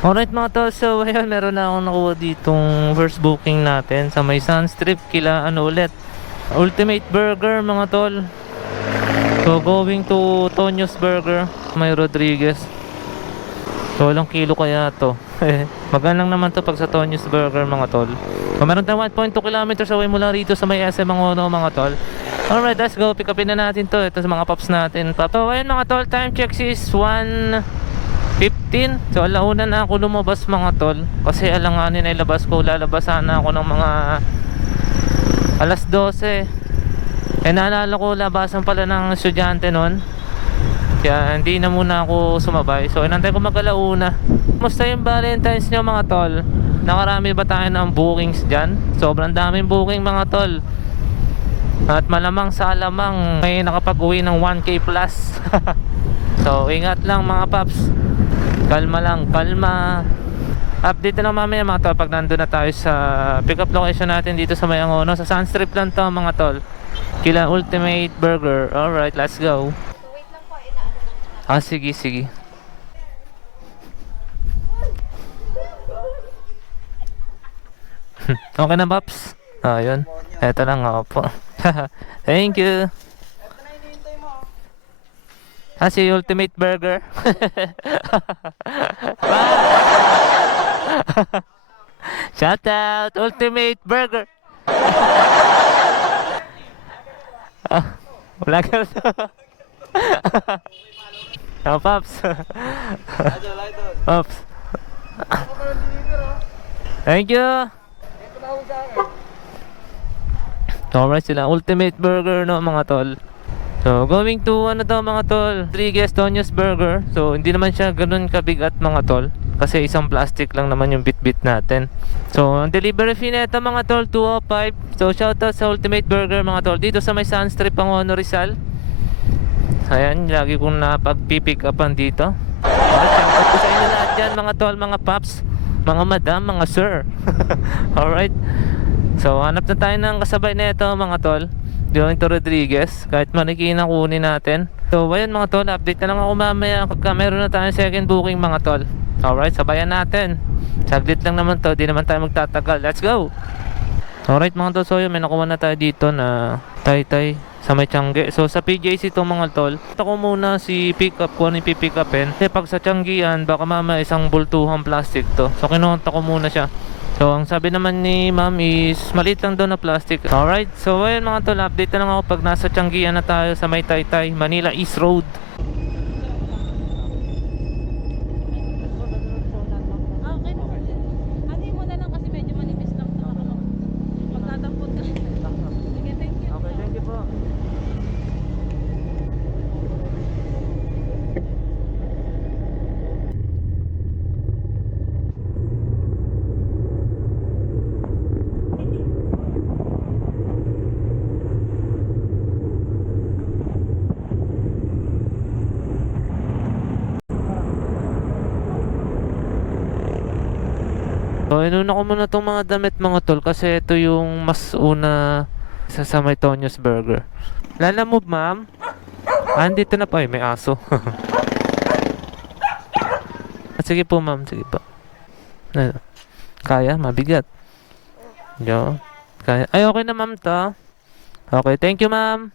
Alright mga tol, so ayun, meron na akong nakuha ditong first booking natin sa may Sunstrip kila ano ulit, Ultimate Burger mga tol. So going to Tonyo's Burger, may Rodriguez. So ilang kilo kaya to? Magaan lang naman to pag sa Tonyo's Burger mga tol. So meron tayong 1.2 kilometers away mula rito sa may SM Mangono mga tol. Alright, let's go, pick upin na natin to. Ito sa mga pops natin. So ayun mga tol, time check is 1:15. So alauna na ako lumabas mga tol, kasi alanganin ay labas ko, lalabas sana ako ng mga alas 12. Naalala ko labasan pala ng estudyante nun, kaya hindi na muna ako sumabay. So inantay ko mag-alauna. Musta yung Valentine's nyo mga tol? Nakarami ba tayo ng bookings dyan? Sobrang daming booking mga tol. At malamang sa alamang may nakapag-uwi ng 1K plus. So ingat lang mga paps. Kalma lang, kalma. Update na lang mamaya mga tol pag nandun na tayo sa pick up location natin dito sa Mayangono. Sa Sunstrip lang to mga tol, kila Ultimate Burger. Alright, let's go. Wait lang po, inaano lang po natin. Sige, sige. Okay na paps? Yun. Eto lang ako po. Thank you. Si Ultimate Burger. Shout out Ultimate Burger. Wala ka na. Paps. Paps. Thank you. Alright, sila Ultimate Burger no mga tol. So going to ano to mga tol, Rodriguez Tonyo's Burger. So hindi naman siya ganun kabigat mga tol, kasi isang plastic lang naman yung bit-bit natin. So ang delivery fee nito mga tol, 205. So shoutout sa Ultimate Burger mga tol, dito sa may Sunstrip Pangono Rizal. Ayan, lagi kong napag-pick upan dito. Alright, shoutout po sa inyo lahat dyan mga tol, mga paps, mga madam, mga sir. Alright. So hanap na tayo ng kasabay na ito mga tol, going to Rodriguez, kahit Marikina kunin natin. So ayun mga tol, update na lang ako mamaya pagka meron na tayong second booking mga tol. Alright, sabayan natin. Saglit lang naman to, di naman tayo magtatagal. Let's go! Alright mga tol, so yun, may nakuha na tayo dito na Taytay sa may Tiangge. So sa PJC to mga tol, ito ko muna si pick up ko, ano yung pick upin. Kasi pag sa Tianggian, baka mamaya isang bultuhang plastic to. So kinunta ko muna siya. So ang sabi naman ni ma'am is maliit lang daw na plastic. Alright, so ayun mga tol, update na lang ako pag nasa Tianggian na tayo sa may Taytay, Manila East Road. Okay na. Ano mo na lang kasi medyo manipis lang sa ako. Magtatampon ka. Sige, thank you. Okay, thank you po. So inuna ko muna itong mga damit mga tol, kasi ito yung mas una sa may Tonyo's Burger. Lala move ma'am. Andito na pa, may aso. Sige po ma'am, sige po. Ano? Kaya, mabigat. Yo. Kaya. Ay okay na ma'am to. Okay, thank you ma'am.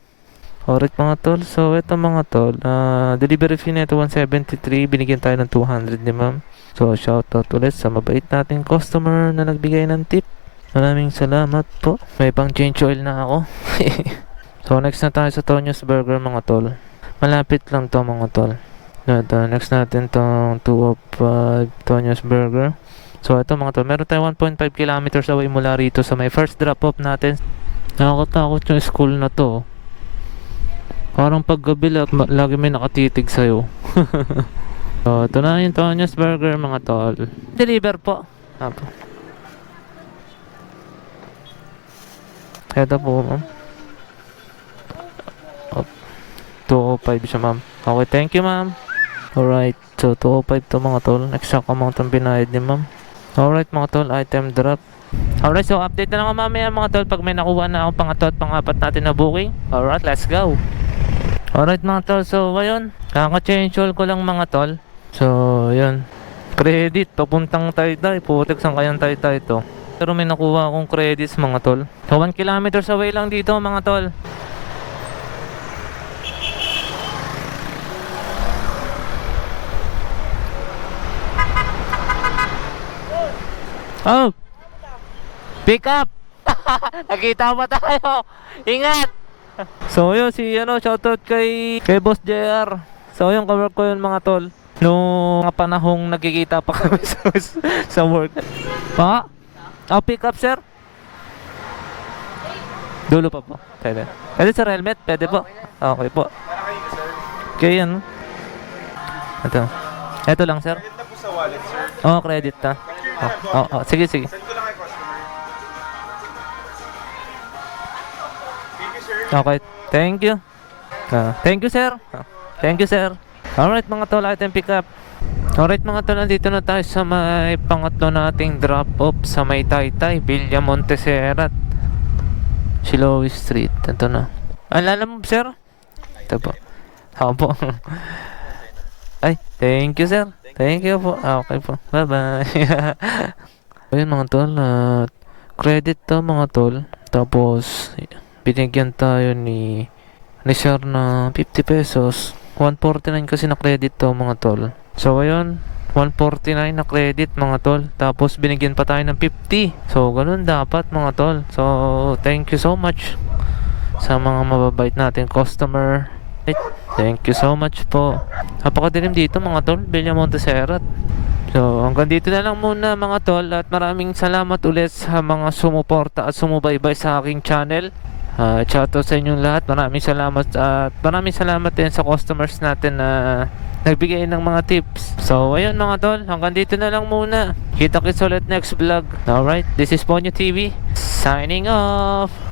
Alright mga tol, so ito mga tol, delivery fee nito 173, binigyan tayo ng 200 ni ma'am. So shoutout ulit sa mabait nating customer na nagbigay ng tip. Maraming salamat po. May pang change oil na ako. So next na tayo sa Tonyo's Burger mga tol. Malapit lang to mga tol. Ito, next natin tong 205 Tonyo's Burger. So ito mga tol, meron tayo 1.5 kilometers away mula rito sa may first drop off natin. Nakakatakot yung school na to. Parang paggabi lagi may nakatitig sa'yo. So ito na yung Tonyo's Burger mga tol. Deliver po. Apo. Ito po ma'am. 205 siya ma'am. Okay, thank you ma'am. Alright, so 205 to mga tol. Exact amount ang binayad ni ma'am. Alright mga tol, item drop. Alright, so update na lang ako mamaya mga tol pag may nakuha na akong pangatlo at pangapat natin na booking. Alright, let's go. Alright mga tol, so ayun, kaka-change oil ko lang mga tol. So yun, Credit, papuntang Taytay. Putik, saan kayang Taytay to? Pero may nakuha akong credits mga tol. So 1 kilometers away lang dito mga tol. Oh! Pick up! Nakita pa tayo! Ingat! So yun, shoutout kay Boss JR. So yun, kawork ko yun mga tol. Nung mga panahong nagkikita pa kami sa work. Pa? Oh, pick up sir? Dulo pa po. Pwede. Pwede sir, helmet? Pwede po. Okay po. Okay, yan. Ito lang sir. Credit na po sa wallet, sir. Oh, credit na. Sige, sige. Send ko lang kay customer. Thank you, sir. Okay, thank you. Thank you, sir. Thank you, sir. Alright mga tol, item pick up. Alright mga tol, nandito na tayo sa may pangatlo nating drop off sa may Taytay, Villa Montserrat, Siloe Street. Ito na. Alala mo, sir? Ito po. Ako po. Ay, thank you, sir. Thank you po. Okay po. Bye-bye. Ayun mga tol, credit to mga tol. Tapos, binigyan tayo ni sir na 50 pesos. 149 kasi na credit to mga tol. So ayun, 149 na credit mga tol. Tapos binigyan pa tayo ng 50. So ganun dapat mga tol. So thank you so much sa mga mababait natin customer. Thank you so much po. Napakadilim dito mga tol, Villa Montserrat. So hanggang dito na lang muna mga tol. At maraming salamat ulit sa mga sumuporta at sumubaybay sa aking channel. Shoutout sa inyong lahat. Maraming salamat at maraming salamat din sa customers natin na nagbigay ng mga tips. So ayun mga tol, hanggang dito na lang muna. Kita-kits ulit next vlog. Alright, this is Ponyo TV signing off.